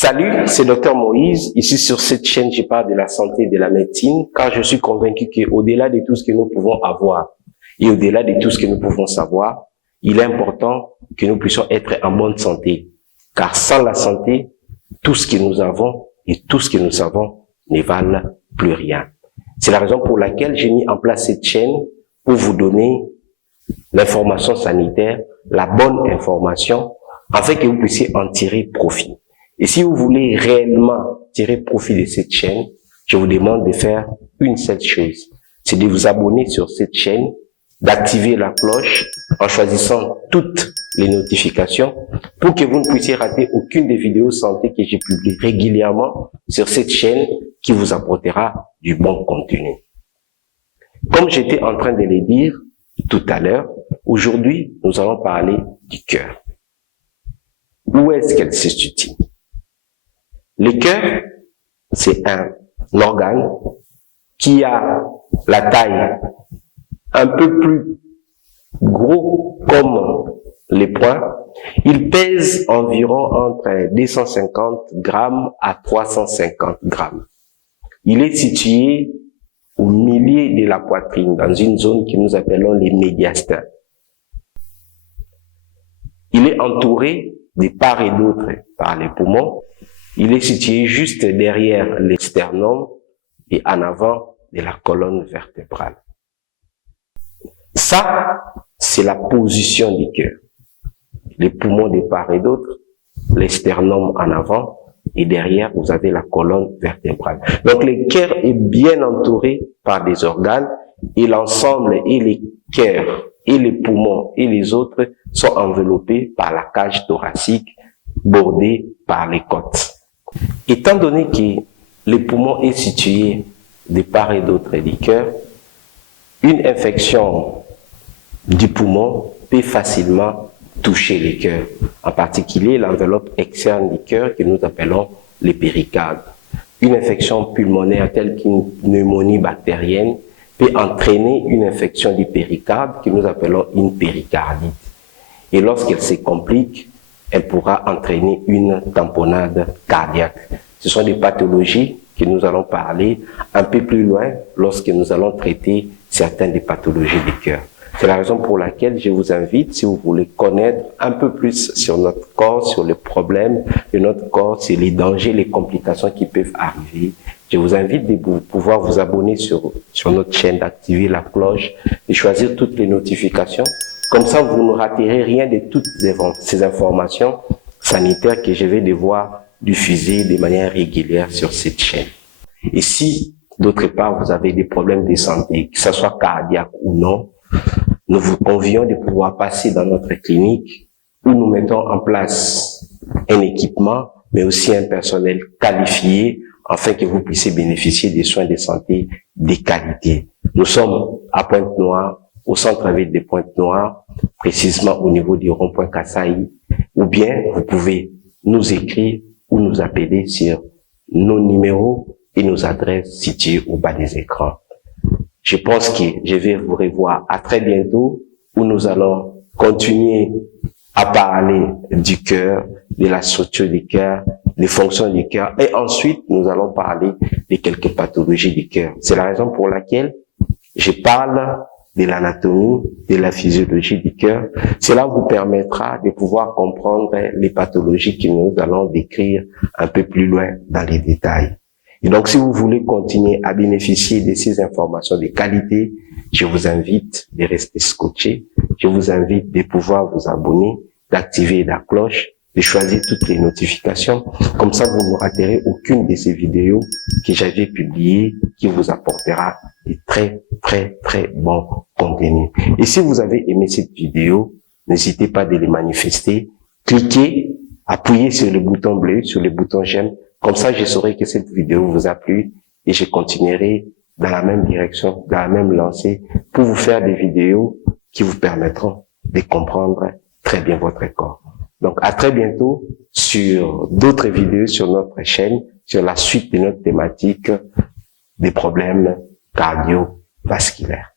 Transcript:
Salut, c'est Dr Moïse. Ici sur cette chaîne, je parle de la santé et de la médecine car je suis convaincu qu'au-delà de tout ce que nous pouvons avoir et au-delà de tout ce que nous pouvons savoir, il est important que nous puissions être en bonne santé. Car sans la santé, tout ce que nous avons et tout ce que nous savons ne valent plus rien. C'est la raison pour laquelle j'ai mis en place cette chaîne pour vous donner l'information sanitaire, la bonne information, afin que vous puissiez en tirer profit. Et si vous voulez réellement tirer profit de cette chaîne, je vous demande de faire une seule chose. C'est de vous abonner sur cette chaîne, d'activer la cloche en choisissant toutes les notifications pour que vous ne puissiez rater aucune des vidéos santé que je publie régulièrement sur cette chaîne qui vous apportera du bon contenu. Comme j'étais en train de le dire tout à l'heure, aujourd'hui, nous allons parler du cœur. Où est-ce qu'elle se situe? Le cœur, c'est un organe qui a la taille un peu plus gros comme les poings. Il pèse environ entre 250 grammes à 350 grammes. Il est situé au milieu de la poitrine, dans une zone que nous appelons les médiastins. Il est entouré de part et d'autre par les poumons. Il est situé juste derrière le sternum et en avant de la colonne vertébrale. Ça, c'est la position du cœur. Les poumons de part et d'autre, le sternum en avant et derrière, vous avez la colonne vertébrale. Donc, le cœur est bien entouré par des organes et l'ensemble et les cœurs et les poumons et les autres sont enveloppés par la cage thoracique bordée par les côtes. Étant donné que le poumon est situé de part et d'autre du cœur, une infection du poumon peut facilement toucher le cœur, en particulier l'enveloppe externe du cœur que nous appelons le péricarde. Une infection pulmonaire telle qu'une pneumonie bactérienne peut entraîner une infection du péricarde que nous appelons une péricardite. Et lorsqu'elle se complique, elle pourra entraîner une tamponnade cardiaque. Ce sont des pathologies que nous allons parler un peu plus loin lorsque nous allons traiter certaines des pathologies du cœur. C'est la raison pour laquelle je vous invite, si vous voulez connaître un peu plus sur notre corps, sur les problèmes de notre corps, sur les dangers, les complications qui peuvent arriver, je vous invite de pouvoir vous abonner sur notre chaîne, d'activer la cloche, de choisir toutes les notifications. Comme ça, vous ne raterez rien de toutes ces informations sanitaires que je vais devoir diffuser de manière régulière sur cette chaîne. Et si, d'autre part, vous avez des problèmes de santé, que ce soit cardiaque ou non, nous vous convions de pouvoir passer dans notre clinique où nous mettons en place un équipement, mais aussi un personnel qualifié afin que vous puissiez bénéficier des soins de santé de qualité. Nous sommes à Pointe-Noire, au centre-ville de Pointe-Noire, précisément au niveau du rond-point Kassaï, ou bien vous pouvez nous écrire ou nous appeler sur nos numéros et nos adresses situées au bas des écrans. Je pense que je vais vous revoir à très bientôt où nous allons continuer à parler du cœur, de la structure du cœur, des fonctions du cœur et ensuite nous allons parler de quelques pathologies du cœur. C'est la raison pour laquelle je parle de l'anatomie, de la physiologie du cœur. Cela vous permettra de pouvoir comprendre les pathologies que nous allons décrire un peu plus loin dans les détails. Et donc, si vous voulez continuer à bénéficier de ces informations de qualité, je vous invite de rester scotché. Je vous invite de pouvoir vous abonner, d'activer la cloche, de choisir toutes les notifications. Comme ça, vous ne raterez aucune de ces vidéos que j'avais publiées qui vous apportera de très bons contenus. Et si vous avez aimé cette vidéo, n'hésitez pas de les manifester. Cliquez, appuyez sur le bouton bleu, sur le bouton j'aime. Comme ça, je saurai que cette vidéo vous a plu et je continuerai dans la même direction, dans la même lancée pour vous faire des vidéos qui vous permettront de comprendre très bien votre corps. Donc, à très bientôt sur d'autres vidéos sur notre chaîne, sur la suite de notre thématique des problèmes cardiovasculaires.